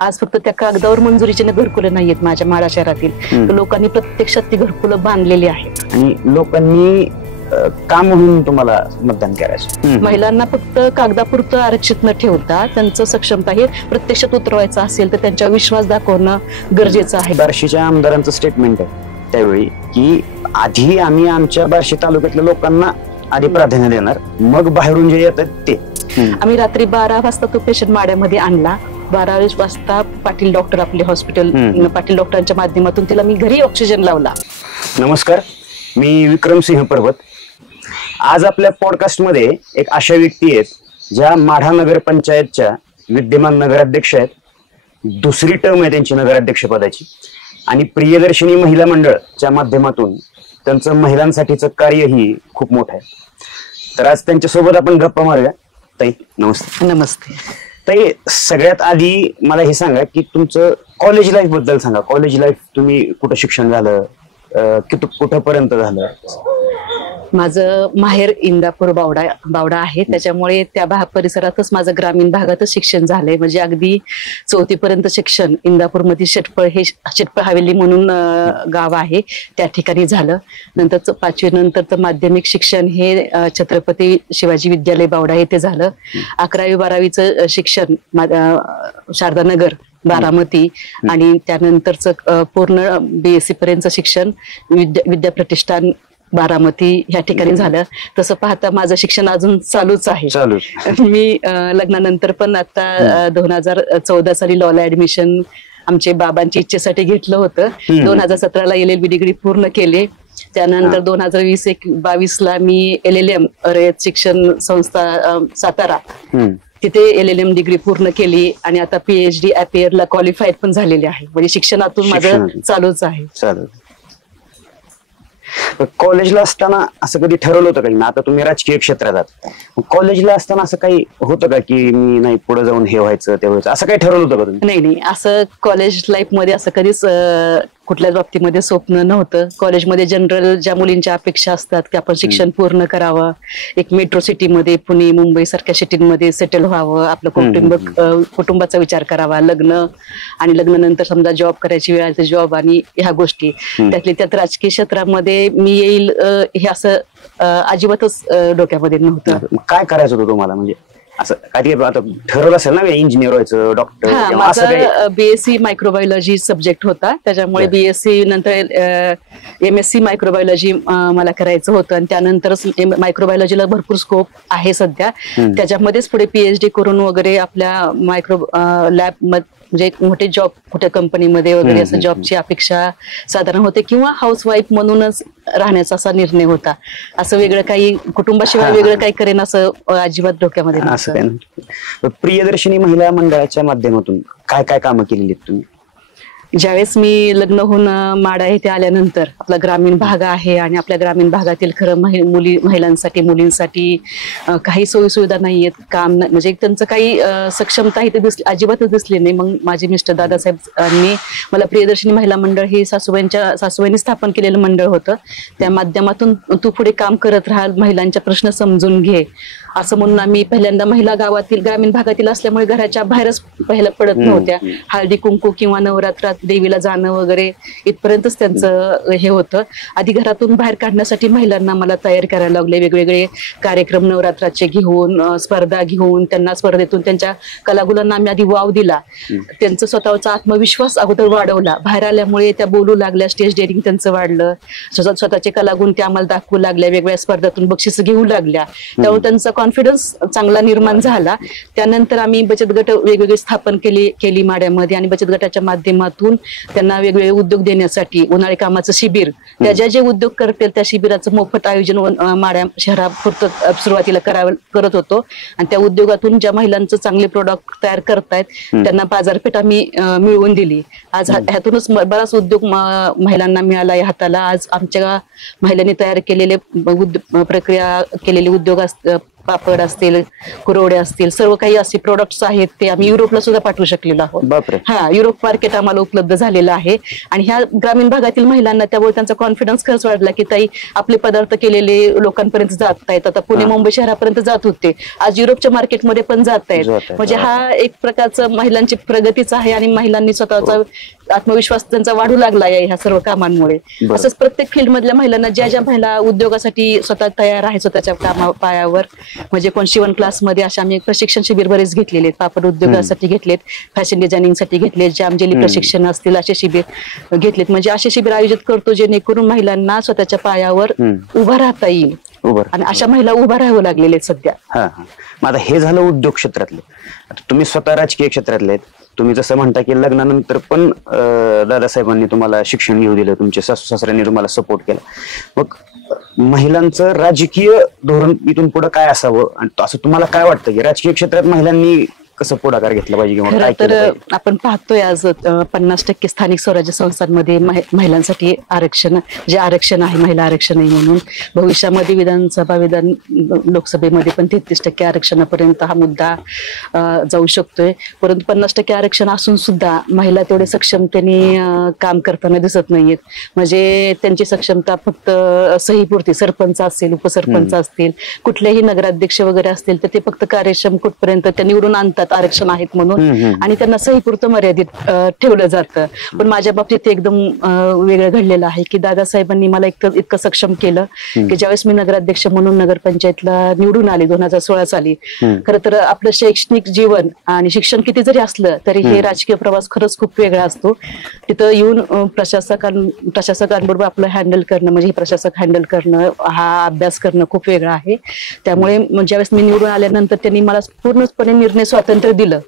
आज फक्त त्या कागदावर मंजुरीचे घरकुलं नाहीयेत माझ्या माढा शहरातील, तर लोकांनी प्रत्यक्षात ती घरकुलं बांधलेली आहेत. आणि लोकांनी का म्हणून तुम्हाला मतदान करायचं? महिलांना फक्त कागदापुरतं आरक्षित न ठेवता त्यांचं सक्षमता हे प्रत्यक्षात उतरवायचं असेल तर त्यांच्यावर विश्वास दाखवणं गरजेचं आहे. बार्शीच्या आमदारांचं स्टेटमेंट आहे त्यावेळी की आधी आम्ही आमच्या बार्शी तालुक्यातल्या लोकांना आधी प्राधान्य देणार, मग बाहेरून जे येतात ते. आम्ही रात्री 12 वाजता तो पेशंट माड्यामध्ये आणला. 12 वाजता पाटील डॉक्टर आपले हॉस्पिटल पाटील डॉक्टरांच्या माध्यमातून तिला मी घरी ऑक्सिजन लावला. नमस्कार, मी विक्रमसिंह पर्वत. आज आपल्या पॉडकास्ट मध्ये एक अशा व्यक्ती आहेत ज्या माढा नगर पंचायतच्या विद्यमान नगराध्यक्ष आहेत. दुसरी टर्म आहे त्यांची नगराध्यक्ष पदाची आणि प्रियदर्शिनी महिला मंडळच्या माध्यमातून त्यांचं महिलांसाठीचं कार्यही खूप मोठं आहे. तर आज त्यांच्यासोबत आपण गप्पा मारूया. ताई नमस्ते. नमस्ते ताई, सगळ्यात आधी मला हे सांगा की तुमचं कॉलेज लाईफ बद्दल सांगा. कॉलेज लाईफ तुम्ही कुठं शिक्षण झालं, कुठपर्यंत झालं? माझं माहेर इंदापूर बावडा आहे, त्याच्यामुळे त्या परिसरातच माझं ग्रामीण भागातच शिक्षण झालंय. म्हणजे अगदी 4थी पर्यंत शिक्षण इंदापूरमध्ये शेटपळ हवेली म्हणून गाव आहे त्या ठिकाणी झालं. नंतर 5वी नंतर तर माध्यमिक शिक्षण हे छत्रपती शिवाजी विद्यालय बावडा येथे झालं. 11वी 12वीचं शिक्षण शारदानगर बारामती आणि त्यानंतरच पूर्ण BSc पर्यंतचं शिक्षण विद्याप्रतिष्ठान बारामती ह्या ठिकाणी झालं. तसं पाहता माझं शिक्षण अजून चालूच आहे. मी लग्नानंतर पण आता 2014 साली लॉला ऍडमिशन आमच्या बाबांच्या इच्छेसाठी घेतलं होतं. 2017ला LLB डिग्री पूर्ण केले. त्यानंतर 2020-22 ला मी LLM रयत शिक्षण संस्था सातारा तिथे LLM डिग्री पूर्ण केली आणि आता PhD अपियरला क्वालिफाईड पण झालेले आहे. म्हणजे शिक्षणातून माझं चालूच आहे. कॉलेजला असताना असं कधी ठरवलं होतं का? आता तुम्ही राजकीय क्षेत्रात आहात, कॉलेजला असताना असं काही होतं का की मी नाही पुढे जाऊन हे व्हायचं ते व्हायचं, असं काही ठरवलं होतं का तुम्ही? नाही, असं कॉलेज लाईफ मध्ये असं कधीच कुठल्याच बाबतीमध्ये स्वप्न नव्हतं. कॉलेजमध्ये जनरल ज्या मुलींच्या अपेक्षा असतात की आपण शिक्षण पूर्ण करावं, एक मेट्रो सिटीमध्ये पुणे मुंबई सारख्या सिटीमध्ये सेटल व्हावं, आपलं कुटुंबाचा विचार करावा, लग्न आणि लग्नानंतर समजा जॉब करायची वेळ आली जॉब आणि ह्या गोष्टी, त्यातली त्यात राजकीय क्षेत्रामध्ये मी येईल हे असं अजिबातच डोक्यामध्ये नव्हतं. काय करायचं होतं तुम्हाला? म्हणजे असं काही आता ठरवलं असेल ना, इंजिनियर व्हायचं, डॉक्टर? माझा BSc मायक्रोबायोलॉजी सब्जेक्ट होता, त्याच्यामुळे BSc नंतर MSc मायक्रोबायोलॉजी मला करायचं होतं आणि त्यानंतरच मायक्रोबायोलॉजीला भरपूर स्कोप आहे सध्या. त्याच्यामध्येच पुढे PhD करून वगैरे आपल्या मायक्रो लॅब म्हणजे एक मोठे जॉब कुठे कंपनीमध्ये वगैरे असं जॉबची अपेक्षा साधारण होते किंवा हाऊसवाईफ म्हणूनच राहण्याचा असा निर्णय होता. असं वेगळं काही कुटुंबाशिवाय वेगळं काही करेन असं अजिबात डोक्यामध्ये नव्हतं. प्रियदर्शिनी महिला मंडळाच्या माध्यमातून काय काय कामं केलेली आहेत तुम्ही? ज्यावेळेस मी लग्न होऊन माढा येथे आल्यानंतर आपला ग्रामीण भाग आहे आणि आपल्या ग्रामीण भागातील खरं महिलांसाठी मुलींसाठी काही सोयीसुविधा नाहीयेत, काम म्हणजे त्यांचं काही सक्षमता इथे अजिबातच दिसली नाही. मग माझे मिस्टर दादासाहेबांनी मला प्रियदर्शिनी महिला मंडळ हे सासूबाईंनी स्थापन केलेलं मंडळ होतं, त्या माध्यमातून तू पुढे काम करत राहा, महिलांचे प्रश्न समजून घे असं म्हणून आम्ही पहिल्यांदा महिला गावातील ग्रामीण भागातील असल्यामुळे घराच्या बाहेरच पहिला पडत नव्हत्या. हळदी कुंकू किंवा नवरात्रात देवीला जाणं वगैरे इथपर्यंतच त्यांचं हे होतं. आधी घरातून बाहेर काढण्यासाठी महिलांना मला तयार करायला लागले. वेगवेगळे कार्यक्रम नवरात्राचे घेऊन, स्पर्धा घेऊन, त्यांना स्पर्धेतून त्यांच्या कलागुणांना आम्ही आधी वाव दिला. त्यांचं स्वतःचा आत्मविश्वास अगोदर वाढवला. बाहेर आल्यामुळे त्या बोलू लागल्या, स्टेज डेअरिंग त्यांचं वाढलं, स्वतःचे कलागुण त्या आम्हाला दाखवू लागल्या, वेगवेगळ्या स्पर्धातून बक्षीस घेऊ लागल्या. त्यामुळे त्यांचा कॉन्फिडन्स चांगला निर्माण झाला. त्यानंतर आम्ही बचत गट वेगवेगळे स्थापन केली माड्यामध्ये आणि बचत गटाच्या माध्यमातून त्यांना वेगवेगळे उद्योग देण्यासाठी उन्हाळी कामाचं शिबिर, त्या जे उद्योग करतील त्या शिबिराचं मोफत आयोजन माड्या शहरापुरतं सुरुवातीला करत होतो आणि त्या उद्योगातून ज्या महिलांचं चांगले प्रोडक्ट तयार करतायत त्यांना बाजारपेठ आम्ही मिळवून दिली. आज ह्यातूनच बराच उद्योग महिलांना मिळाला या हाताला. आज आमच्या महिलांनी तयार केलेले प्रक्रिया केलेले उद्योग पापड असतील, कुरवडे असतील, सर्व काही असे प्रोडक्ट्स आहेत ते आम्ही युरोपला सुद्धा पाठवू शकलेलो आहोत. बापरे. हा, युरोप मार्केट आम्हाला उपलब्ध झालेलं आहे. आणि ह्या ग्रामीण भागातील महिलांना त्यामुळे त्यांचा कॉन्फिडन्स खरंच वाढला की ताई आपले पदार्थ केलेले लोकांपर्यंत जात आहेत. आता पुणे मुंबई शहरापर्यंत जात होते, आज युरोपच्या मार्केटमध्ये पण जात आहेत. म्हणजे हा एक प्रकारचं महिलांची प्रगतीच आहे आणि महिलांनी स्वतःचा आत्मविश्वास त्यांचा वाढू लागला आहे ह्या सर्व कामांमुळे. असंच प्रत्येक फील्ड मधल्या महिलांना, ज्या ज्या महिला उद्योगासाठी स्वतः तयार आहे स्वतःच्या पायावर, म्हणजे कोण शिवण क्लासमध्ये अशा आम्ही प्रशिक्षण शिबिर बरेच घेतलेले आहेत, पापड उद्योगासाठी घेतलेत, फॅशन डिझायनिंग साठी घेतलेत, जामजेली प्रशिक्षण असतील असे शिबिर घेतलेत. म्हणजे असे शिबिर आयोजित करतो जेणेकरून महिलांना स्वतःच्या पायावर उभा राहता येईल. आणि अशा महिला उभा राहावं लागलेले सध्या. मग आता हे झालं उद्योग क्षेत्रातले. आता तुम्ही स्वतः राजकीय क्षेत्रातले आहेत. तुम्ही जसं म्हणता की लग्नानंतर पण दादासाहेबांनी तुम्हाला शिक्षण घेऊ दिलं, तुमच्या सासू सासऱ्यांनी तुम्हाला सपोर्ट केला. मग महिलांचं राजकीय धोरण इथून पुढे काय असावं, आणि असं तुम्हाला काय वाटतं की राजकीय क्षेत्रात महिलांनी कसं पुढाकार घेतला पाहिजे किंवा काय केलं पाहिजे? आपण पाहतोय आज 50% स्थानिक स्वराज्य संस्थांमध्ये महिलांसाठी आरक्षण, जे आरक्षण आहे महिला आरक्षण आहे म्हणून. भविष्यामध्ये विधान लोकसभेमध्ये पण 33% आरक्षणापर्यंत हा मुद्दा जाऊ शकतोय. परंतु 50% आरक्षण असून सुद्धा महिला तेवढे सक्षमतेने काम करताना दिसत नाहीयेत. म्हणजे त्यांची सक्षमता फक्त सहीपुरती, सरपंच असेल, उपसरपंच असतील, कुठलेही नगराध्यक्ष वगैरे असतील तर ते फक्त कार्यक्षम कुठपर्यंत ते निवडून आणतात आरक्षण आहेत म्हणून, आणि त्यांना सहीपुरतं मर्यादित ठेवलं जातं. पण माझ्या बाबतीत एकदम वेगळं घडलेलं आहे की दादासाहेबांनी मला इतकं सक्षम केलं की ज्यावेळेस मी नगराध्यक्ष म्हणून नगरपंचायतला निवडून आले 2016 साली. खरं तर आपलं शैक्षणिक जीवन आणि शिक्षण किती जरी असलं तरी हे राजकीय प्रवास खरंच खूप वेगळा असतो. तिथं येऊन प्रशासकांबरोबर आपलं हँडल करणं, म्हणजे प्रशासक हँडल करणं, हा अभ्यास करणं खूप वेगळा आहे. त्यामुळे ज्यावेळेस मी निवडून आल्यानंतर त्यांनी मला पूर्णपणे निर्णय स्वातंत्र्य दिलं.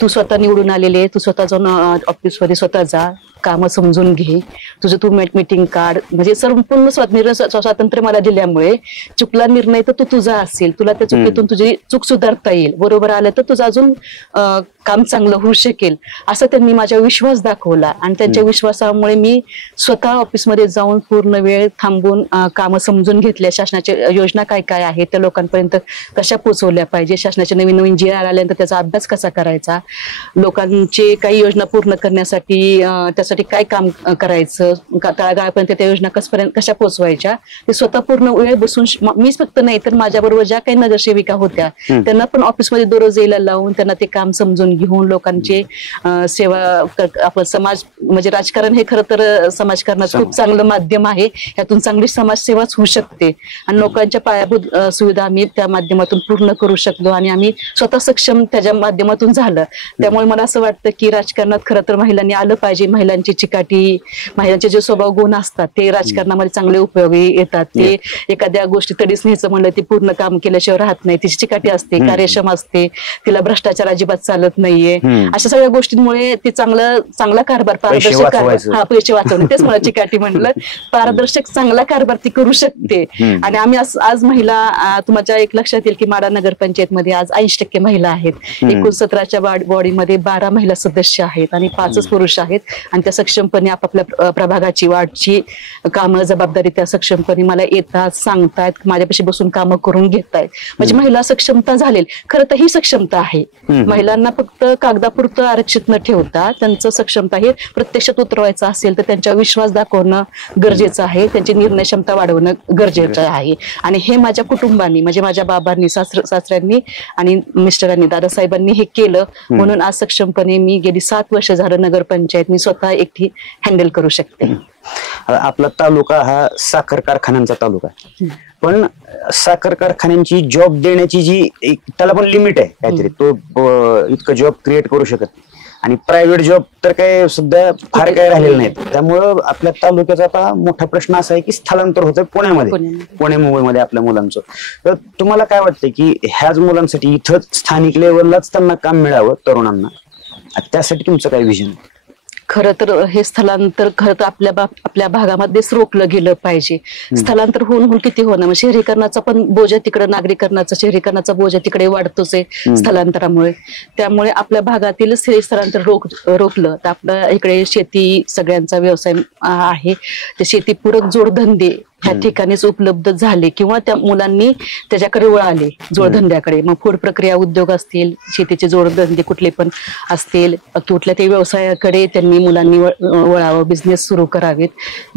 तू स्वतः निवडून आलेले, तू स्वतः जाऊन ऑफिसमध्ये स्वतः जा, कामं समजून घे, तुझं तू मीटिंग काढ, म्हणजे संपूर्ण स्वातंत्र्य मला दिल्यामुळे चुकला निर्णय तर तू तुझा असेल, तुला त्या चुकीतून तुझी चूक सुधारता येईल, बरोबर आलं तर तुझं अजून काम चांगलं होऊ शकेल, असं त्यांनी माझ्यावर विश्वास दाखवला. आणि त्यांच्या विश्वासामुळे मी स्वतः ऑफिसमध्ये जाऊन पूर्ण वेळ थांबून कामं समजून घेतल्या. शासनाच्या योजना काय काय आहेत त्या लोकांपर्यंत कशा पोहोचवल्या पाहिजे, शासनाच्या नवीन नवीन जी आर आल्यानंतर त्याचा अभ्यास कसा करायचा, लोकांचे काही योजना पूर्ण करण्यासाठी त्यासाठी काय काम करायचं, तळागाळापर्यंत त्या योजना कशा पोहोचवायच्या, ते स्वतः पूर्ण वेळ बसून, मीच फक्त नाही तर माझ्याबरोबर ज्या काही नगरसेविका होत्या त्यांना पण ऑफिसमध्ये दररोज यायला लावून त्यांना ते काम समजून घेऊन लोकांचे सेवा, आपण समाज, म्हणजे राजकारण हे खरं तर समाजकारणाचं खूप चांगलं माध्यम आहे. यातून चांगली समाजसेवाच होऊ शकते आणि लोकांच्या पायाभूत सुविधा आम्ही त्या माध्यमातून पूर्ण करू शकलो आणि आम्ही स्वतः सक्षम त्याच्या माध्यमातून झालं. त्यामुळे मला असं वाटतं की राजकारणात खरं तर महिलांनी आलं पाहिजे. महिलांची चिकाटी, महिलांचे जे स्वभाव गुण असतात ते राजकारणामध्ये चांगले उपयोगी येतात. ते एखाद्या गोष्टी तडीच न्यायचं म्हणलं ती पूर्ण काम केल्याशिवाय राहत नाही, तिची चिकाटी असते, कार्यक्षम असते, तिला भ्रष्टाचार अजिबात चालत नाहीये. अशा सगळ्या गोष्टींमुळे ती चांगला कारभार, पारदर्शक कारभार, पैसे वाचवणे, तेच मला चिकाटी म्हणलं, पारदर्शक चांगला कारभार ती करू शकते. आणि आम्ही आज महिला, तुमच्या एक लक्षात येईल की माढा नगरपंचायत मध्ये आज 80% महिला आहेत. 69च्या बॉडीमध्ये 12 महिला सदस्य आहेत आणि 5च पुरुष आहेत. आणि त्या सक्षमपणे आपापल्या प्रभागाची, वार्डची कामं, जबाबदारी त्या सक्षमपणे मला येतात, सांगतायत, माझ्यापाशी बसून कामं करून घेतायत. म्हणजे महिला सक्षमता झालेली. खरं तर ही सक्षमता आहे. महिलांना फक्त कागदापुरतं आरक्षित न ठेवता त्यांचं सक्षमता हे प्रत्यक्षात उतरवायचं असेल तर त्यांच्यावर विश्वास दाखवणं गरजेचं आहे, त्यांची निर्णय क्षमता वाढवणं गरजेचं आहे. आणि हे माझ्या कुटुंबांनी, म्हणजे माझ्या बाबांनी, सासऱ्यांनी आणि मिस्टरांनी, दादासाहेबांनी हे केलं म्हणून आज सक्षमपणे मी गेली 7 वर्ष झालं नगरपंचायत मी स्वतः एकटी हँडल करू शकते. आपला तालुका हा साखर कारखान्यांचा तालुका आहे, पण साखर कारखान्यांची जॉब देण्याची जी त्याला पण लिमिट आहे काहीतरी, तो इतकं जॉब क्रिएट करू शकत. आणि प्रायव्हेट जॉब तर काय सध्या फार काही राहिलेलं नाहीत. त्यामुळं आपल्या तालुक्याचा आता मोठा प्रश्न असा आहे की स्थलांतर होतं पुण्यामध्ये, पुणे मुंबईमध्ये आपल्या मुलांचं. तर तुम्हाला काय वाटतं की ह्याच मुलांसाठी इथं स्थानिक लेवललाच त्यांना काम मिळावं तरुणांना, त्यासाठी तुमचं काय विजन? खरं तर हे स्थलांतर खरं तर आपल्या भागामध्येच रोखलं गेलं पाहिजे. स्थलांतर होऊन किती होणं, म्हणजे शहरीकरणाचा पण बोजा तिकडे, नागरीकरणाचा, शहरीकरणाचा बोजा तिकडे वाढतोच आहे स्थलांतरामुळे. त्यामुळे आपल्या भागातीलच हे स्थलांतर रोखलं तर आपल्या इकडे शेती सगळ्यांचा व्यवसाय आहे, ते शेतीपूरक जोडधंदे ह्या ठिकाणीच उपलब्ध झाले किंवा त्या मुलांनी त्याच्याकडे वळाले जोडधंद्याकडे. मग फूड प्रक्रिया उद्योग असतील, शेतीचे जोडधंदे कुठले पण असतील, कुठल्या ते व्यवसायाकडे त्यांनी मुलांनी वळावं, बिझनेस सुरू करावेत,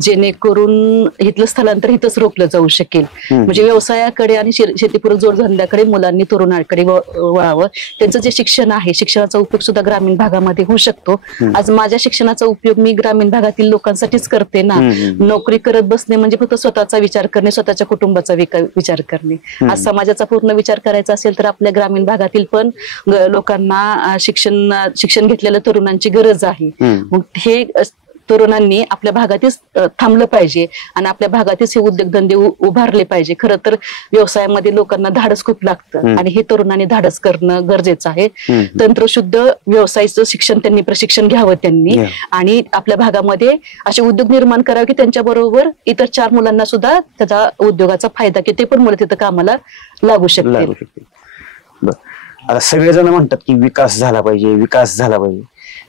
जेणेकरून इथलं स्थलांतर इथंच रोखलं जाऊ शकेल. म्हणजे व्यवसायाकडे आणि शेतीपूरक जोडधंद्याकडे मुलांनी तरुणांकडे वळावं. त्यांचं जे शिक्षण आहे, शिक्षणाचा उपयोग सुद्धा ग्रामीण भागामध्ये होऊ शकतो. आज माझ्या शिक्षणाचा उपयोग मी ग्रामीण भागातील लोकांसाठीच करते ना. नोकरी करत बसणे म्हणजे फक्त स्वतःचा विचार करणे, स्वतःच्या कुटुंबाचा विचार करणे. आज समाजाचा पूर्ण विचार करायचा असेल तर आपल्या ग्रामीण भागातील पण लोकांना शिक्षण घेतलेल्या तरुणांची गरज आहे. मग हे तरुणांनी आपल्या भागातच थांबलं पाहिजे आणि आपल्या भागातच हे उद्योगधंदे उभारले पाहिजे. खरं तर व्यवसायामध्ये लोकांना धाडस खूप लागतं आणि हे तरुणांनी धाडस करणं गरजेचं आहे. तंत्रशुद्ध व्यवसायाचं शिक्षण त्यांनी, प्रशिक्षण घ्यावं त्यांनी आणि आपल्या भागामध्ये असे उद्योग निर्माण करावे की त्यांच्याबरोबर इतर 4 मुलांना सुद्धा त्याचा उद्योगाचा फायदा की ते पण मुलं तिथं कामाला लागू शकतील. आता सगळेजण म्हणतात की विकास झाला पाहिजे, विकास झाला पाहिजे.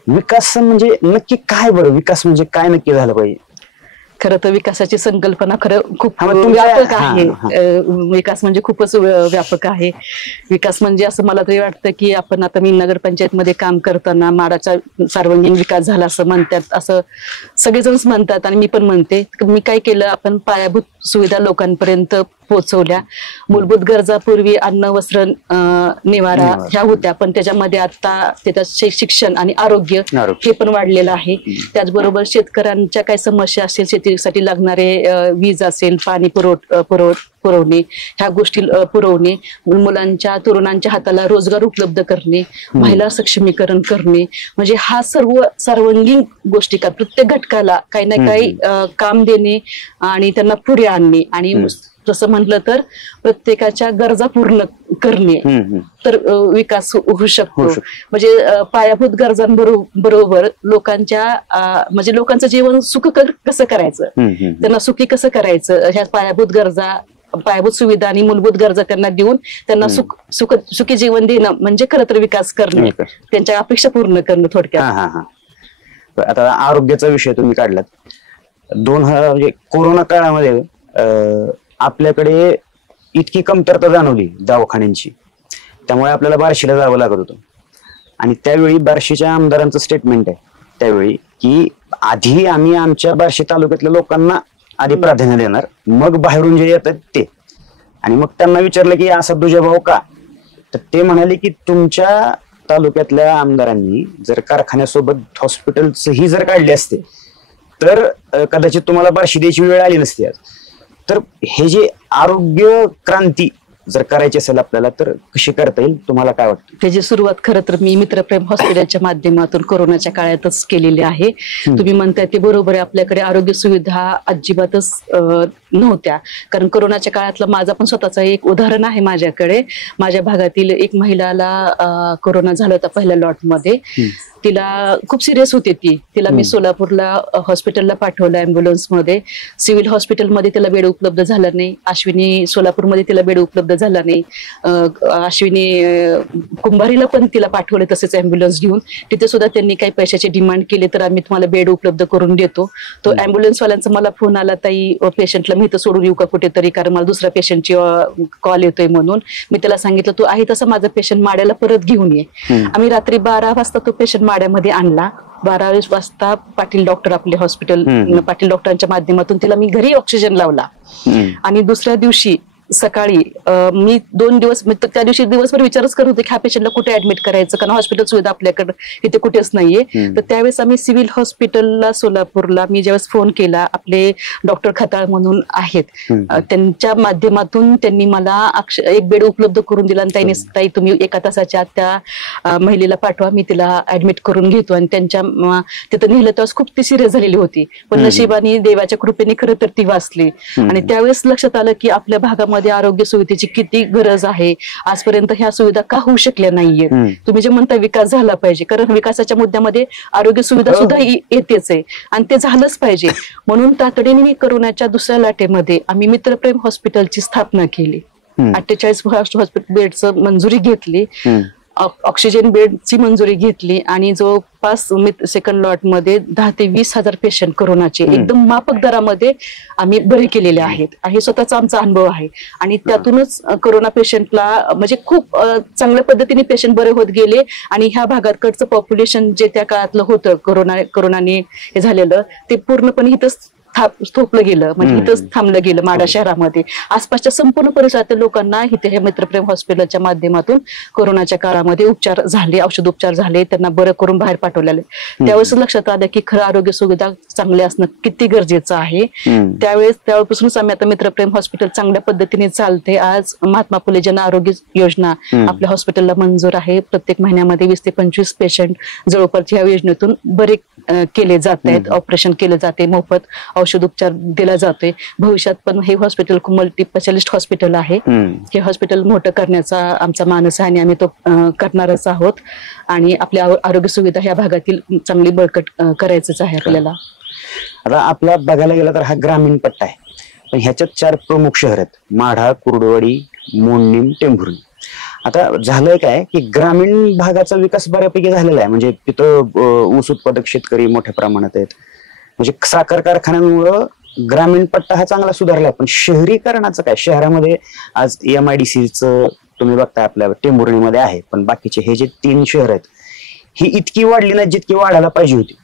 विकास म्हणजे नक्की काय बरं? विकास म्हणजे काय नक्की झालं पाहिजे? खरं तर विकासाची संकल्पना खूप व्यापक आहे. विकास म्हणजे खूपच व्यापक आहे. विकास म्हणजे असं मला तरी वाटतं की आपण आता मी नगरपंचायत मध्ये काम करताना माडाचा सर्वांगीण विकास झाला असं म्हणतात, असं सगळेजणच म्हणतात आणि मी पण म्हणते. मी काय केलं, आपण पायाभूत सुविधा लोकांपर्यंत पोहोचवल्या. मूलभूत गरजा पूर्वी अन्न, वस्त्र, निवारा ह्या होत्या, पण त्याच्यामध्ये आता त्याच्यात शिक्षण आणि आरोग्य हे पण वाढलेलं आहे. त्याचबरोबर शेतकऱ्यांच्या काय समस्या असेल, शेतीसाठी लागणारे वीज असेल, पाणी पुरवणे ह्या गोष्टी पुरवणे, मुलांच्या तरुणांच्या हाताला रोजगार उपलब्ध करणे, महिला सक्षमीकरण करणे, म्हणजे हा सर्वांगीण गोष्टी का प्रत्येक घटकाला काही ना काही काम देणे आणि त्यांना पुढे आणणे आणि जसं म्हटलं तर प्रत्येकाच्या गरजा पूर्ण करणे, तर विकास होऊ शकतो. म्हणजे पायाभूत गरजांबरोबर लोकांच्या म्हणजे लोकांचं जीवन सुखकर कसं करायचं, त्यांना सुखी कसं करायचं, ह्या पायाभूत सुविधा आणि मूलभूत गरजा त्यांना देऊन त्यांना सुखी जीवन देणं म्हणजे खरं तर विकास करणे, त्यांच्या अपेक्षा पूर्ण करणं थोडक्यात. आता आरोग्याचा विषय तुम्ही काढलात. म्हणजे कोरोना काळामध्ये आपल्याकडे इतकी कमतरता जाणवली दवाखान्यांची, त्यामुळे आपल्याला बार्शीला जावं लागत होतं. आणि त्यावेळी बार्शीच्या आमदारांचं स्टेटमेंट आहे त्यावेळी की आधी आम्ही आमच्या बार्शी तालुक्यातल्या लोकांना आधी प्राधान्य देणार, मग बाहेरून जे येतात ते. आणि मग त्यांना विचारलं की असा दुजाभाव का, तर ते म्हणाले की तुमच्या तालुक्यातल्या आमदारांनी जर कारखान्यासोबत हॉस्पिटल्सही जर काढले असते तर कदाचित तुम्हाला बार्शी द्यायची वेळ आली नसती आज. तर हे जे आरोग्य क्रांती जर करायची असेल आपल्याला तर कशी करता येईल, तुम्हाला काय वाटतं? त्याची सुरुवात खरं तर मी मित्रप्रेम हॉस्पिटलच्या माध्यमातून कोरोनाच्या काळातच केलेली आहे. तुम्ही म्हणताय ते बरोबर आहे. आपल्याकडे आरोग्य सुविधा अजिबातच नव्हत्या, कारण कोरोनाच्या काळातलं माझा पण स्वतःचं एक उदाहरण आहे माझ्याकडे. माझ्या भागातील एक महिलाला कोरोना झाला होता पहिल्या लॉटमध्ये. तिला खूप सिरियस होती तिला मी सोलापूरला हॉस्पिटलला पाठवलं ॲम्ब्युलन्समध्ये. सिव्हिल हॉस्पिटलमध्ये तिला बेड उपलब्ध झाला नाही. अश्विनी सोलापूरमध्ये तिला बेड उपलब्ध झाला नाही. अश्विनी कुंभारीला पण तिला पाठवले तसेच ॲम्ब्युलन्स घेऊन. तिथे सुद्धा त्यांनी काही पैशाची डिमांड केली तर आम्ही तुम्हाला बेड उपलब्ध करून देतो. तो ॲम्ब्युलन्सवाल्यांचा मला फोन आला, ताई पेशंटला मी इथं सोडून येऊ का कुठेतरी, कारण मला दुसऱ्या पेशंटची कॉल येतोय म्हणून. मी त्याला सांगितलं तू आहे तसं माझं पेशंट माड्याला परत घेऊन ये. आम्ही रात्री 12 वाजता तो पेशंट माड्यामध्ये आणला. 12 वाजता पाटील डॉक्टर आपले हॉस्पिटल पाटील डॉक्टरांच्या माध्यमातून तिला मी घरी ऑक्सिजन लावला. आणि दुसऱ्या दिवशी सकाळी मी 2 दिवस त्या दिवशी दिवसभर विचारच करत होते की ह्या पेशंटला कुठे ऍडमिट करायचं, कारण हॉस्पिटल सुविधा आपल्याकडे इथे कुठेच नाहीये. तर त्यावेळेस आम्ही सिव्हिल हॉस्पिटलला सोलापूरला मी ज्यावेळेस फोन केला, आपले डॉक्टर खताळ म्हणून आहेत, त्यांच्या माध्यमातून त्यांनी मला एक बेड उपलब्ध करून दिला. आणि त्यांनी ताई तुम्ही 1 तासाच्या आत त्या महिलेला पाठवा, मी तिला ऍडमिट करून घेतो. आणि त्यांच्या तिथं नेलं तेव्हा खूप ती सिरियस झालेली होती, पण नशिबाने देवाच्या कृपेने खरं तर ती वाचली. आणि त्यावेळेस लक्षात आलं की आपल्या भागामध्ये आरोग्य सुविधेची किती गरज आहे. आजपर्यंत ह्या सुविधा का होऊ शकल्या नाहीये. तुम्ही जे म्हणता विकास झाला पाहिजे, कारण विकासाच्या मुद्द्यामध्ये आरोग्य सुविधा सुद्धा येतेच आहे आणि ते झालंच पाहिजे. म्हणून तातडीने मी कोरोनाच्या दुसऱ्या लाटेमध्ये आम्ही मित्रप्रेम हॉस्पिटलची स्थापना केली. 48 हॉस्पिटल बेडचं मंजुरी घेतली ऑक्सिजन बेडची मंजुरी घेतली आणि जवळपास सेकंड लॉट मध्ये 10 ते 20,000 पेशंट कोरोनाचे एकदम माफक दरामध्ये आम्ही बरे केलेले आहेत. हे स्वतःचा आमचा अनुभव आहे आणि त्यातूनच कोरोना पेशंटला म्हणजे खूप चांगल्या पद्धतीने पेशंट बरे होत गेले आणि ह्या भागाकडचं पॉप्युलेशन जे त्या काळातलं होतं कोरोनाने हे झालेलं ते पूर्णपणे इथंच थोपलं गेलं, म्हणजे इथंच थांबलं गेलं. माढा शहरामध्ये आसपासच्या संपूर्ण परिसरातील लोकांना इथे हे मित्रप्रेम हॉस्पिटलच्या माध्यमातून कोरोनाच्या काळामध्ये उपचार झाले, औषधोपचार झाले, त्यांना बरं करून बाहेर पाठवलेले. त्यावेळेस लक्षात आलं की खरं आरोग्य सुविधा चांगल्या असणं किती गरजेचं आहे. त्यावेळेपासूनच आम्ही आता मित्रप्रेम हॉस्पिटल चांगल्या पद्धतीने चालते. आज महात्मा फुले जन आरोग्य योजना आपल्या हॉस्पिटलला मंजूर आहे. प्रत्येक महिन्यामध्ये 20 ते 25 पेशंट जवळपास या योजनेतून बरे केले जात आहेत. ऑपरेशन केले जाते, मोफत औषध उपचार दिला जातोय. भविष्यात पण हे हॉस्पिटल मल्टी स्पेशालिस्ट हॉस्पिटल आहे. हे हॉस्पिटल मोठं करण्याचा आमचा मानस आहे आणि आम्ही तो करणारच आहोत आणि आपल्या आरोग्य सुविधा ह्या भागातील चांगली बळकट करायचंच आहे आपल्याला. आता आपला बघायला गेला तर हा ग्रामीण पट्टा आहे, पण ह्याच्यात 4 प्रमुख शहर आहेत: माढा, कुर्डुवाडी, मोडणीम, टेंभुर्णी. आता झालंय काय की ग्रामीण भागाचा विकास बऱ्यापैकी झालेला आहे, म्हणजे तिथं ऊस उत्पादक शेतकरी मोठ्या प्रमाणात आहेत, म्हणजे साखर कारखान्यांमुळं ग्रामीण पट्टा हा चांगला सुधारला. पण शहरीकरणाचं काय? शहरामध्ये आज MIDCच तुम्ही बघताय आपल्या टेंभुर्णीमध्ये आहे, पण बाकीचे हे जे 3 शहर आहेत ही इतकी वाढली नाही जितकी वाढायला पाहिजे होती.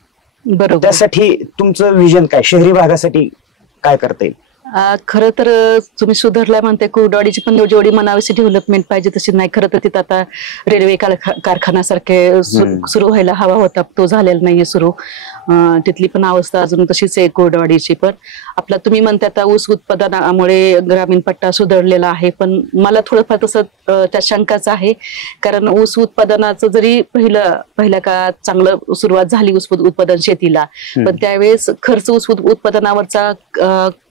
बरोबर. त्यासाठी तुमचं विजन काय? शहरी भागासाठी काय करता येईल? खरं तर तुम्ही सुधारलाय म्हणताय. कुर्डुवाडीची पण जेवढी मनावीची डेव्हलपमेंट पाहिजे तशी नाही. खरं तर तिथं आता रेल्वे कारखान्यासारखे सुरू व्हायला हवा होता, तो झालेला नाहीये सुरू. तिथली पण अवस्था अजून तशीच आहे कुर्डुवाडीची. पण आपला तुम्ही म्हणता आता ऊस उत्पादनामुळे ग्रामीण पट्टा सुधारलेला आहे, पण मला थोडंफार तसं त्या शंकाच आहे. कारण ऊस उत्पादनाचं जरी पहिल्या काळात चांगलं सुरुवात झाली ऊस उत्पादन शेतीला, पण त्यावेळेस खर्च ऊस उत्पादनावरचा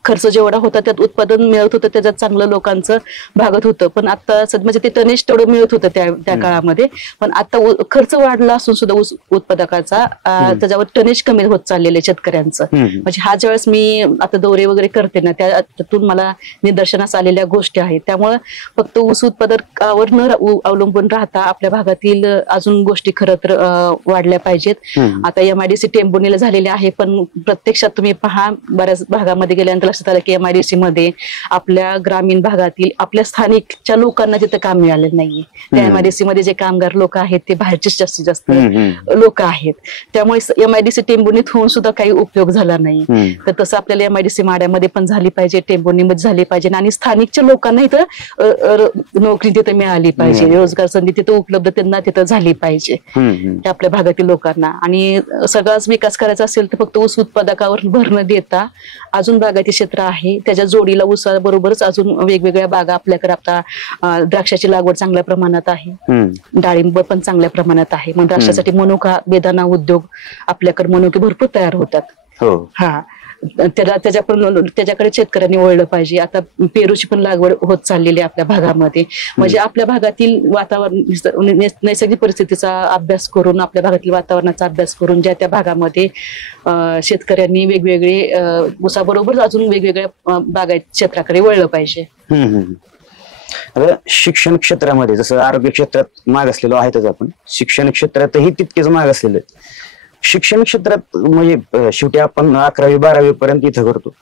खर्च जेवढा होता त्यात उत्पादन मिळत होतं, त्याच्यात चांगलं लोकांचं भागत होतं. पण आता म्हणजे ते टनेज तेवढं मिळत होतं त्या काळामध्ये. पण आता खर्च वाढला असून सुद्धा ऊस उत्पादकाचा त्याच्यावर टनेज कमी होत चाललेलं शेतकऱ्यांचं. म्हणजे हा ज्यावेळेस मी आता दौरे वगैरे करते ना, त्यातून मला निदर्शनास आलेल्या गोष्टी आहेत. त्यामुळे फक्त ऊस उत्पादकावर न अवलंबून राहता आपल्या भागातील अजून गोष्टी खरं तर वाढल्या पाहिजेत. आता MIDC टेंभुर्णीला झालेले आहे, पण प्रत्यक्षात तुम्ही पहा बऱ्याच भागामध्ये गेल्यानंतर लक्षात आलं की MIDC मध्ये आपल्या ग्रामीण भागातील आपल्या स्थानिकच्या लोकांना तिथं काम मिळालेलं नाहीये. त्या MIDC मध्ये जे कामगार लोक आहेत ते बाहेरचेच जास्तीत जास्त लोक आहेत. त्यामुळे MIDC टेंभुर्णीत होऊन सुद्धा काही उपयोग झाला नाही. तर तसं आपल्याला MIDC माड्यामध्ये पण झाली पाहिजे, टेंभुर्णीमध्ये झाली पाहिजे आणि स्थानिकच्या लोकांना इथं नोकरी तिथं मिळाली पाहिजे, रोजगार संधी तिथं उपलब्ध त्यांना तिथं झाली पाहिजे आपल्या भागातील लोकांना. आणि सगळाच विकास करायचा असेल तर फक्त ऊस उत्पादकावर भर न देता अजून बागायती क्षेत्र आहे, त्याच्या जोडीला ऊसाबरोबरच अजून वेगवेगळ्या बागा आपल्याकडे. आता द्राक्षाची लागवड चांगल्या प्रमाणात आहे, डाळिंब पण चांगल्या प्रमाणात आहे. मग द्राक्षासाठी मनुका, बेदाणा उद्योग आपल्याकडे मनुके भरपूर तयार होतात. हा, त्याच्याकडे शेतकऱ्यांनी वळलं पाहिजे. आता पेरूची पण लागवड होत चाललेली आहे आपल्या भागामध्ये. म्हणजे आपल्या भागातील वातावरण, नैसर्गिक परिस्थितीचा अभ्यास करून, आपल्या भागातील वातावरणाचा अभ्यास करून ज्या त्या भागामध्ये शेतकऱ्यांनी वेगवेगळे ऊसाबरोबर अजून वेगवेगळ्या बागायत क्षेत्राकडे वळलं पाहिजे. आता शिक्षण क्षेत्रामध्ये जसं आरोग्य क्षेत्रात माग असलेलो आहेतच आपण, शिक्षण क्षेत्रातही तितकेच माग असलेले. शिक्षण क्षेत्रात म्हणजे शेवटी आपण 11वी 12वी पर्यंत इथं करतो,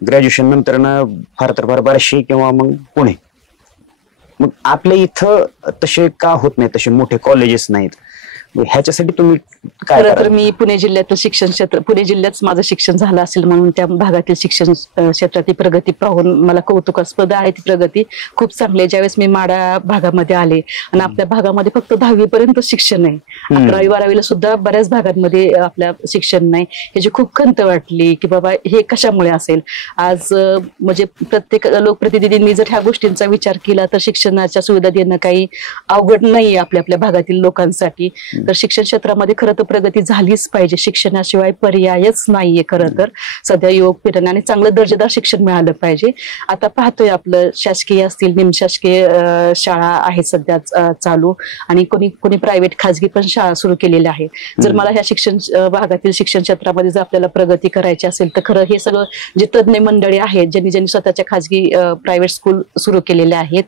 ग्रॅज्युएशन नंतर फार तर फार बार्शी किंवा मग पुणे. मग आपल्या इथं तसे का होत नाही, तसे मोठे कॉलेजेस नाहीत? ह्याच्यासाठी तुम्ही काय? खरं तर मी पुणे जिल्ह्यातलं शिक्षण क्षेत्र, पुणे जिल्ह्यात माझं शिक्षण झालं असेल म्हणून त्या भागातील शिक्षण क्षेत्रातील प्रगती पाहून मला कौतुकास्पद आहे. ती प्रगती खूप चांगली आहे. ज्यावेळेस मी माढा भागामध्ये आले आणि आपल्या भागामध्ये फक्त 10वी पर्यंत शिक्षण आहे, 11वी 12वीला सुद्धा बऱ्याच भागांमध्ये आपल्या शिक्षण नाही. ह्याची खूप खंत वाटली की बाबा हे कशामुळे असेल. आज म्हणजे प्रत्येक लोकप्रतिनिधींनी जर ह्या गोष्टींचा विचार केला तर शिक्षणाच्या सुविधा देणं काही अवघड नाहीये आपल्या भागातील लोकांसाठी. तर शिक्षण क्षेत्रामध्ये खरं तर प्रगती झालीच पाहिजे. शिक्षणाशिवाय पर्यायच नाहीये खरं तर. सध्या युवक पिढीने आणि चांगलं दर्जेदार शिक्षण मिळालं पाहिजे. आता पाहतोय आपलं शासकीय असतील, निमशासकीय शाळा आहेत सध्या चालू, आणि कोणी प्रायव्हेट खाजगी पण शाळा सुरू केलेल्या आहेत. जर मला ह्या शिक्षण भागातील शिक्षण क्षेत्रामध्ये जर आपल्याला प्रगती करायची असेल तर खरं हे सगळं जे तज्ञ मंडळी आहेत, ज्यांनी स्वतःच्या खाजगी प्रायव्हेट स्कूल सुरू केलेले आहेत,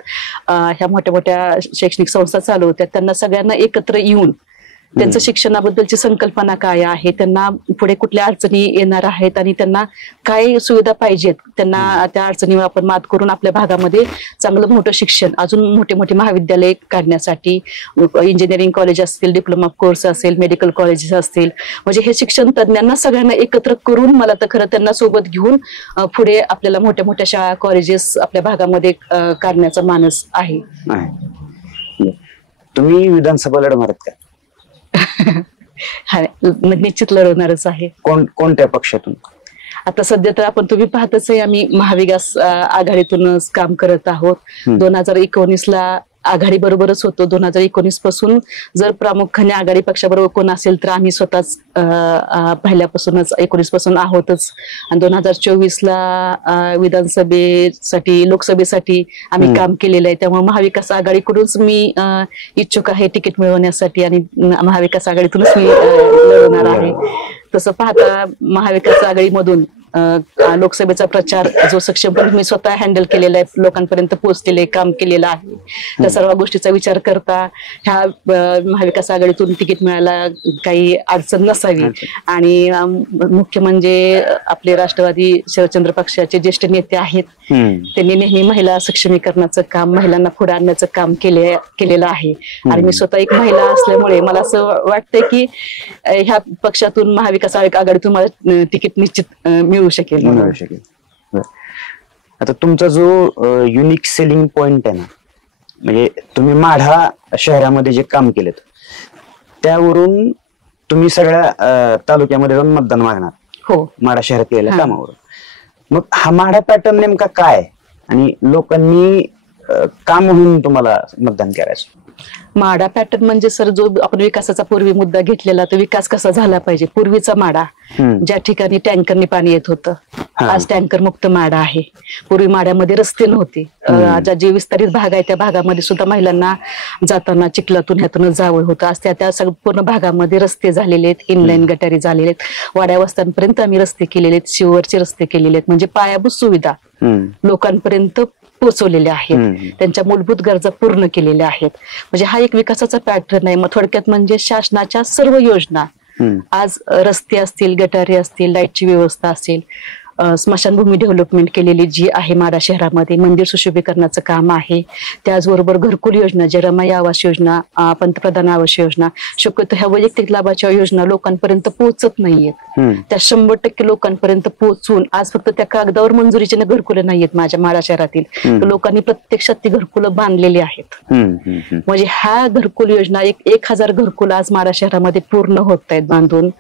ह्या मोठ्या मोठ्या शैक्षणिक संस्था चालू होत्या, त्यांना सगळ्यांना एकत्र येऊन त्यांचं शिक्षणाबद्दलची संकल्पना काय आहे, त्यांना पुढे कुठल्या अडचणी येणार आहेत आणि त्यांना काय सुविधा पाहिजेत, त्यांना त्या अडचणीवर आपण मात करून आपल्या भागामध्ये चांगलं मोठं शिक्षण, अजून मोठे मोठे महाविद्यालय काढण्यासाठी, इंजिनिअरिंग कॉलेज असतील, डिप्लोमा कोर्स असेल, मेडिकल कॉलेजेस असतील, म्हणजे हे शिक्षण तज्ञांना सगळ्यांना एकत्र करून मला तर खरं त्यांना सोबत घेऊन पुढे आपल्याला मोठ्या मोठ्या शाळा कॉलेजेस आपल्या भागामध्ये काढण्याचा मानस आहे. तुम्ही विधानसभा लढवणार का? हा, निश्चित लढवणारच आहे. कोणत्या पक्षातून? आता सध्या तर तुम्ही पाहतच आहे, आम्ही महाविकास आघाडीतूनच काम करत आहोत. 2019ला आघाडी बरोबरच होतो. 2019 पासून जर प्रामुख्याने आघाडी पक्षाबरोबर कोण असेल तर आम्ही स्वतःच पहिल्यापासूनच 19 पासून आहोतच. आणि 2024ला विधानसभेसाठी, लोकसभेसाठी आम्ही काम केलेलं आहे. त्यामुळे महाविकास आघाडीकडूनच मी इच्छुक आहे तिकीट मिळवण्यासाठी, आणि महाविकास आघाडीतूनच मी लढवणार आहे. तसं पाहता महाविकास आघाडीमधून लोकसभेचा प्रचार जो सक्षमपणे मी स्वतः हँडल केलेला आहे, लोकांपर्यंत पोहोचलेले काम केलेलं आहे, त्या सर्व गोष्टीचा विचार करता ह्या महाविकास आघाडीतून तिकीट मिळायला काही अडचण नसावी. आणि मुख्य म्हणजे आपले राष्ट्रवादी शरदचंद्र पक्षाचे ज्येष्ठ नेते आहेत, त्यांनी नेहमी महिला सक्षमीकरणाचं काम, महिलांना पुढे आणण्याचं काम केलेलं आहे. आणि मी स्वतः एक महिला असल्यामुळे मला असं वाटतंय की ह्या पक्षातून, महाविकास आघाडीतून मला तिकीट निश्चित मिळू शकेल. आता तुमचा जो युनिक सेलिंग पॉइंट आहे ना, म्हणजे तुम्ही माढा शहरामध्ये जे काम केलं त्यावरून तुम्ही सगळ्या तालुक्यामध्ये जाऊन मतदान मागणार. हो, माढा शहरात केलेल्या कामावरून. मग हा माढा पॅटर्न नेमका काय आणि लोकांनी का म्हणून तुम्हाला मतदान करायचं? माडा पॅटर्न म्हणजे सर, जो आपण विकासाचा पूर्वी मुद्दा घेतलेला, तर विकास कसा झाला पाहिजे. पूर्वीचा माडा ज्या ठिकाणी टँकरने पाणी येत होतं, आज टँकर मुक्त माडा आहे. पूर्वी माड्यामध्ये रस्ते नव्हते. जे विस्तारित भाग आहे त्या भागामध्ये सुद्धा महिलांना जाताना चिखलातून ह्यातूनच जावं होतं. आज त्या संपूर्ण भागामध्ये रस्ते झालेले आहेत, इनलाईन गटारी झालेले आहेत, वाड्या वस्त्यांपर्यंत आम्ही रस्ते केलेले आहेत, शिवरचे रस्ते केलेले आहेत. म्हणजे पायाभूत सुविधा लोकांपर्यंत पोहोचवलेल्या आहेत, त्यांच्या मूलभूत गरजा पूर्ण केलेल्या आहेत. म्हणजे हा एक विकासाचा पॅटर्न आहे. मग थोडक्यात म्हणजे शासनाच्या सर्व योजना, आज रस्ते असतील, गटारे असतील, लाईटची व्यवस्था असेल, स्मशानभूमी डेव्हलपमेंट केलेली जी आहे माडा शहरामध्ये, मंदिर सुशोभीकरणाचं काम आहे, त्याचबरोबर घरकुल योजना, जे रमाई आवास योजना, पंतप्रधान आवास योजना, शक्यतो ह्या वैयक्तिक लाभाच्या योजना लोकांपर्यंत पोहोचत नाहीयेत. त्या 100% लोकांपर्यंत पोहोचून आज फक्त त्या कागदावर मंजुरीचे घरकुलं नाहीयेत माझ्या माडा शहरातील, तर लोकांनी प्रत्यक्षात ती घरकुलं बांधलेली आहेत. म्हणजे ह्या घरकुल योजना 1000 घरकुल आज माडा शहरामध्ये पूर्ण होत आहेत बांधून.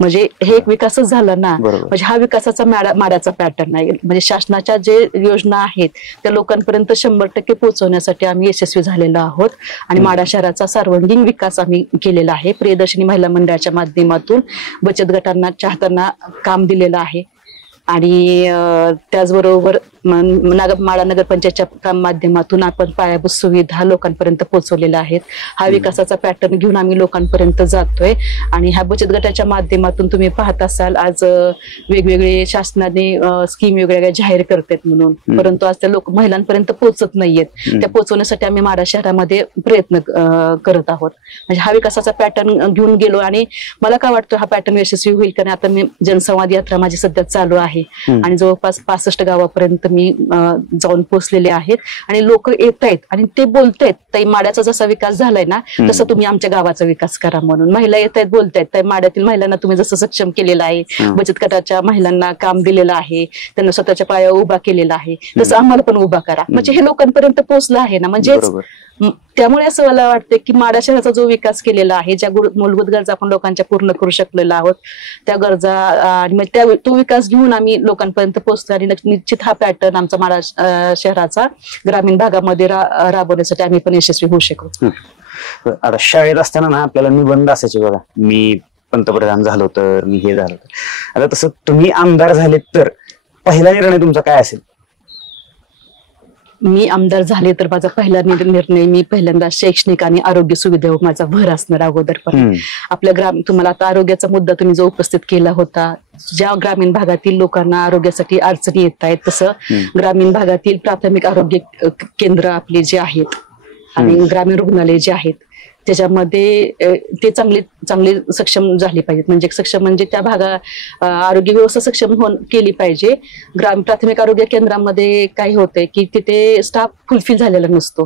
म्हणजे हे एक विकासच झाला ना. म्हणजे हा विकासाचा माड्याचा पॅटर्न आहे. म्हणजे शासनाच्या जे योजना आहेत त्या लोकांपर्यंत 100% पोहोचवण्यासाठी आम्ही यशस्वी झालेलो आहोत. आणि माडा शहराचा सर्वांगीण विकास आम्ही केलेला आहे. प्रियदर्शनी महिला मंडळाच्या माध्यमातून बचत गटांना, चाहत्यांना काम दिलेलं आहे. आणि त्याचबरोबर माडा नगरपंचायतच्या माध्यमातून आपण पायाभूत सुविधा लोकांपर्यंत पोहोचवलेल्या आहेत. हा विकासाचा पॅटर्न घेऊन आम्ही लोकांपर्यंत जातोय. आणि ह्या बचत गटाच्या माध्यमातून तुम्ही पाहत असाल, आज वेगवेगळे शासनाने स्कीम वेगवेगळ्या जाहीर करतात म्हणून, परंतु आज त्या महिलांपर्यंत पोहोचत नाहीयेत. त्या पोहोचवण्यासाठी आम्ही माडा शहरामध्ये प्रयत्न करत आहोत. म्हणजे हा विकासाचा पॅटर्न घेऊन गेलो. आणि मला काय वाटतं हा पॅटर्न यशस्वी होईल, कारण आता मी जनसंवाद यात्रा माझी सध्या चालू आहे आणि जवळपास 65 गावापर्यंत मी जाऊन पोहोचलेले आहेत. आणि लोक येत आहेत आणि ते बोलतायत, ताई माड्याचा जसा विकास झालाय ना तसा तुम्ही आमच्या गावाचा विकास करा म्हणून. महिला येत आहेत, बोलतायत, ताई माड्यातील महिलांना तुम्ही जसं सक्षम केलेलं आहे, बचत गटाच्या महिलांना काम दिलेलं आहे, त्यांना स्वतःच्या पायावर उभा केलेला आहे, तसं आम्हाला पण उभा करा. म्हणजे हे लोकांपर्यंत पोहोचलं आहे ना. म्हणजे त्यामुळे असं मला वाटतं की माडा शहराचा जो विकास केलेला आहे, ज्या मूलभूत गरजा आपण लोकांच्या पूर्ण करू शकलेलो आहोत, त्या गरजा आणि तो विकास घेऊन आम्ही लोकांपर्यंत पोहोचतो. आणि निश्चित हा पॅटर्न आमचा माडा शहराचा ग्रामीण भागामध्ये राबवण्यासाठी आम्ही पण यशस्वी होऊ शकतो. आता शाळेत असताना ना आपल्याला निबंध असायचे बघा, मी पंतप्रधान झालो तर, मी हे झालो तर. आता तसं तुम्ही आमदार झाले तर पहिला निर्णय तुमचा काय असेल? मी आमदार झाले तर माझा पहिला निर्णय, मी पहिल्यांदा शैक्षणिक आणि आरोग्य सुविधेवर माझा भर असणार अगोदर. पण आपल्या तुम्हाला आता आरोग्याचा मुद्दा तुम्ही जो उपस्थित केला होता, ज्या ग्रामीण भागातील लोकांना आरोग्यासाठी अडचणी येत आहेत, तसं ग्रामीण भागातील प्राथमिक आरोग्य केंद्र आपले जे आहेत आणि ग्रामीण रुग्णालय जे आहेत त्याच्यामध्ये ते चांगले सक्षम झाले पाहिजेत. म्हणजे सक्षम म्हणजे त्या आरोग्य व्यवस्था सक्षम केली पाहिजे. प्राथमिक आरोग्य केंद्रामध्ये काय होतंय की तिथे स्टाफ फुलफिल झालेला नसतो,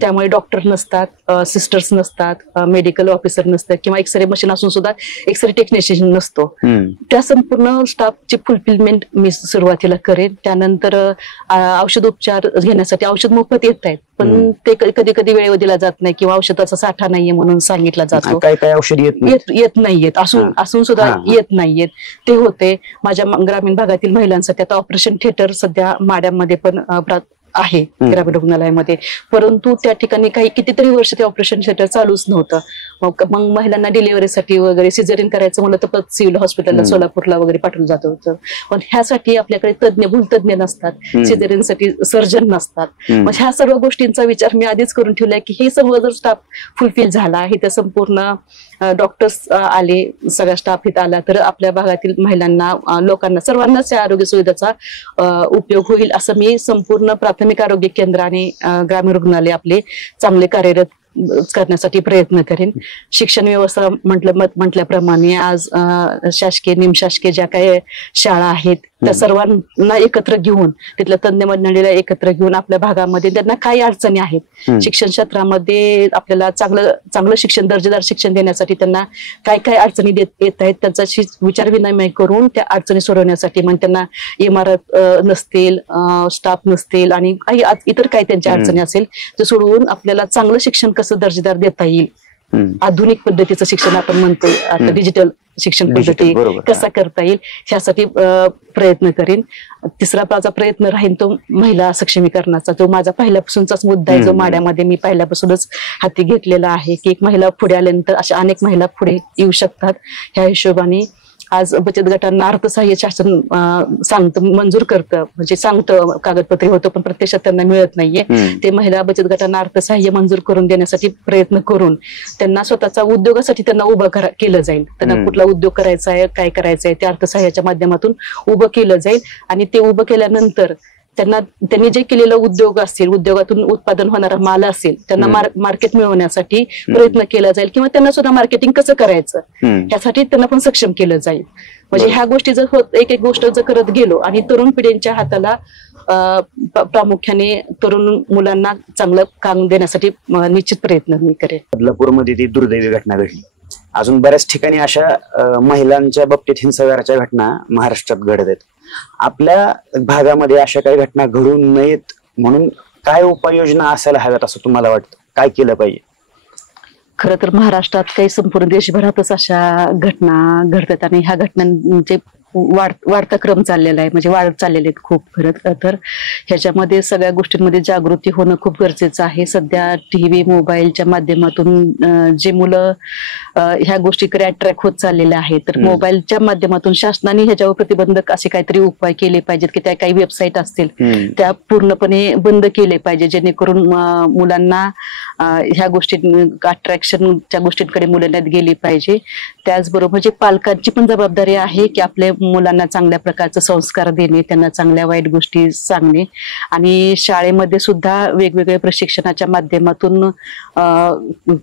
त्यामुळे डॉक्टर नसतात, सिस्टर्स नसतात, मेडिकल ऑफिसर नसतात किंवा एक्सरे मशीन असून सुद्धा एक्सरे टेक्निशियन नसतो. त्या संपूर्ण स्टाफची फुलफिलमेंट मी सुरुवातीला करेन. त्यानंतर औषधोपचार घेण्यासाठी औषध मोफत येत आहेत, पण ते कधी कधी वेळेवर दिला जात नाही किंवा औषधाचा साठा नाहीये म्हणून सांगितला जातो. काय काय औषध येत नाहीयेत, असून सुद्धा येत नाहीयेत. ते होते माझ्या ग्रामीण भागातील महिलांसाठी. आता ऑपरेशन थिएटर सध्या माड्यामध्ये पण आहे ग्रामीण रुग्णालयामध्ये, परंतु त्या ठिकाणी कितीतरी वर्ष ते ऑपरेशन थिएटर चालूच नव्हतं. मग महिलांना डिलिव्हरीसाठी वगैरे सिझेरियन करायचं म्हणलं तर सिव्हिल हॉस्पिटलला सोलापूरला वगैरे पाठवलं जात होतं. पण ह्यासाठी आपल्याकडे भूलतज्ञ नसतात, सिझेरियनसाठी सर्जन नसतात. मग ह्या सर्व गोष्टींचा विचार मी आधीच करून ठेवलाय की हे सर्व जर स्टाफ फुलफिल झाला आहे, त्या संपूर्ण डॉक्टर्स आले, सगळा स्टाफ इथं आला तर आपल्या भागातील महिलांना, लोकांना, सर्वांनाच या आरोग्य सुविधेचा उपयोग होईल असं मी संपूर्ण प्राथमिक आरोग्य केंद्र आणि ग्रामीण रुग्णालय आपले चांगले कार्यरत करण्यासाठी प्रयत्न करेन. शिक्षण व्यवस्था म्हटल्याप्रमाणे आज शासकीय निमशासकीय ज्या काही शाळा आहेत त्या सर्वांना एकत्र घेऊन, तिथल्या तज्ञ मंडळीला एकत्र घेऊन आपल्या भागामध्ये त्यांना काही अडचणी आहेत शिक्षण क्षेत्रामध्ये, आपल्याला चांगलं शिक्षण, दर्जेदार शिक्षण देण्यासाठी त्यांना काय काय अडचणी येत आहेत त्यांच्याशी विचार विनिमय करून त्या अडचणी सोडवण्यासाठी, मग त्यांना इमारत नसतील, स्टाफ नसतील आणि काही इतर काही त्यांच्या अडचणी असेल ते सोडवून आपल्याला चांगलं शिक्षण कसं दर्जेदार देता येईल, आधुनिक पद्धतीचं शिक्षण आपण म्हणतोय आता, डिजिटल शिक्षण पद्धती कसा करता येईल ह्यासाठी प्रयत्न करेन. तिसरा माझा प्रयत्न राहील तो महिला सक्षमीकरणाचा, जो माझा पहिल्यापासूनचाच मुद्दा आहे, जो माड्यामध्ये मी पहिल्यापासूनच हाती घेतलेला आहे की एक महिला पुढे आल्यानंतर अशा अनेक महिला पुढे येऊ शकतात. ह्या हिशोबाने आज बचत गटांना अर्थसहाय्य शासन मंजूर करतं, म्हणजे सांगतं कागदपत्रे होतं पण प्रत्यक्षात त्यांना मिळत नाहीये. ते महिला बचत गटांना अर्थसहाय्य मंजूर करून देण्यासाठी प्रयत्न करून त्यांना स्वतःचा उद्योगासाठी त्यांना उभं केलं जाईल. त्यांना कुठला उद्योग करायचा आहे, काय करायचं आहे, ते अर्थसहाय्याच्या माध्यमातून उभं केलं जाईल आणि ते उभं केल्यानंतर त्यांनी जे केलेलं उद्योग असतील, उद्योगातून उत्पादन होणारा माल असेल, त्यांना मार्केट मिळवण्यासाठी प्रयत्न केला जाईल किंवा त्यांना सुद्धा मार्केटिंग कसं करायचं यासाठी त्यांना पण सक्षम केलं जाईल. म्हणजे ह्या गोष्टी जर एक एक गोष्ट जर करत गेलो आणि तरुण पिढींच्या हाताला प्रामुख्याने तरुण मुलांना चांगलं काम देण्यासाठी निश्चित प्रयत्न मी करेन. बदलापूरमध्ये ती दुर्दैवी घटना घडली, अजून बऱ्याच ठिकाणी अशा महिलांच्या बाबतीत हिंसाचाराच्या घटना महाराष्ट्रात घडत आहेत. आपल्या भागामध्ये अशा काही घटना घडू नयेत म्हणून काय उपाययोजना असायला हव्यात असं तुम्हाला वाटतं? काय केलं पाहिजे? खरं तर महाराष्ट्रात काही संपूर्ण देशभरातच अशा घटना घडतात आणि ह्या घटनांचे वाढता क्रम चाललेला आहे, म्हणजे वाढत चाललेले आहेत खूप. खरं तर ह्याच्यामध्ये सगळ्या गोष्टींमध्ये जागृती होणं खूप गरजेचं आहे. सध्या टीव्ही, मोबाईलच्या माध्यमातून जे मुलं ह्या गोष्टीकडे अट्रॅक्ट होत चाललेले आहेत, तर मोबाईलच्या माध्यमातून शासनाने ह्याच्यावर प्रतिबंधक असे काहीतरी उपाय केले पाहिजेत की त्या काही वेबसाईट असतील त्या पूर्णपणे बंद केले पाहिजे, जेणेकरून मुलांना ह्या गोष्टी अट्रॅक्शनच्या गोष्टींकडे मुलांना गेली पाहिजे. त्याचबरोबर म्हणजे पालकांची पण जबाबदारी आहे की आपल्या मुलांना चांगल्या प्रकारचे संस्कार देणे, त्यांना चांगल्या वाईट गोष्टी सांगणे आणि शाळेमध्ये सुद्धा वेगवेगळ्या प्रशिक्षणाच्या माध्यमातून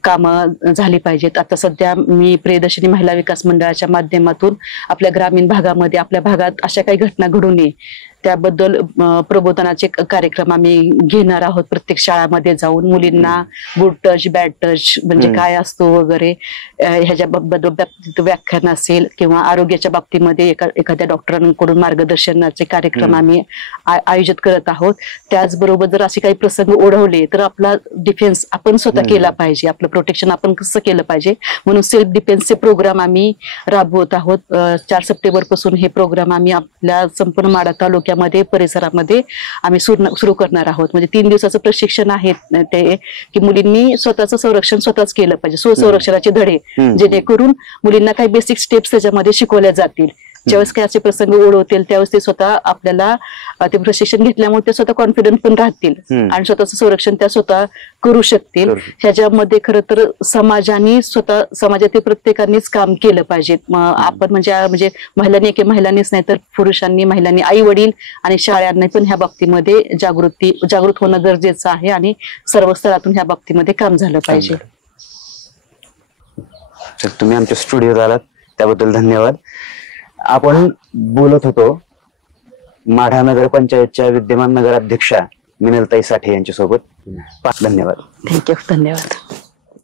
कामं झाली पाहिजेत. आता सध्या मी प्रियदर्शिनी महिला विकास मंडळाच्या माध्यमातून आपल्या ग्रामीण भागामध्ये, आपल्या भागात अशा काही घटना घडू नये त्याबद्दल प्रबोधनाचे कार्यक्रम आम्ही घेणार आहोत. प्रत्येक शाळामध्ये जाऊन मुलींना गुड टच, बॅड टच म्हणजे काय असतो वगैरे ह्याच्या बाबतीत व्याख्यान असेल किंवा आरोग्याच्या बाबतीमध्ये एखाद्या डॉक्टरांकडून मार्गदर्शनाचे कार्यक्रम आम्ही आयोजित करत आहोत. त्याचबरोबर जर असे काही प्रसंग ओढवले तर आपला डिफेन्स आपण स्वतः केला पाहिजे, आपलं प्रोटेक्शन आपण कसं केलं पाहिजे म्हणून सेल्फ डिफेन्सचे प्रोग्राम आम्ही राबवत आहोत. 4 सप्टेंबर पासून हे प्रोग्राम आम्ही आपल्या संपूर्ण माढा तालुक्यात तालुक्यामध्ये परिसरामध्ये आम्ही सुरू करणार आहोत. म्हणजे 3 दिवसाचं प्रशिक्षण आहे ते, की मुलींनी स्वतःचं संरक्षण स्वतःच केलं पाहिजे, स्वसंरक्षणाचे धडे, जेणेकरून मुलींना काही बेसिक स्टेप्स त्याच्यामध्ये शिकवल्या जातील. ज्यावेळेस काही असे प्रसंग ओढवतील त्यावेळेस ते स्वतः आपल्याला ते प्रशिक्षण घेतल्यामुळे ते स्वतः कॉन्फिडंट पण राहतील आणि स्वतःचं संरक्षण त्या स्वतः करू शकतील. ह्याच्यामध्ये खरं तर समाजातील प्रत्येकानेच काम केलं पाहिजे. आपण म्हणजे महिलांनीच नाही तर पुरुषांनी, महिलांनी, आई वडील आणि शाळांनी पण ह्या बाबतीमध्ये जागृत होणं गरजेचं आहे आणि सर्व स्तरातून ह्या बाबतीमध्ये काम झालं पाहिजे. तुम्ही आमच्या स्टुडिओत आलात त्याबद्दल धन्यवाद. आपण बोलत होतो माढा नगर पंचायतच्या विद्यमान नगराध्यक्षा मिनलताई साठे यांच्यासोबत. धन्यवाद. थँक्यू. धन्यवाद.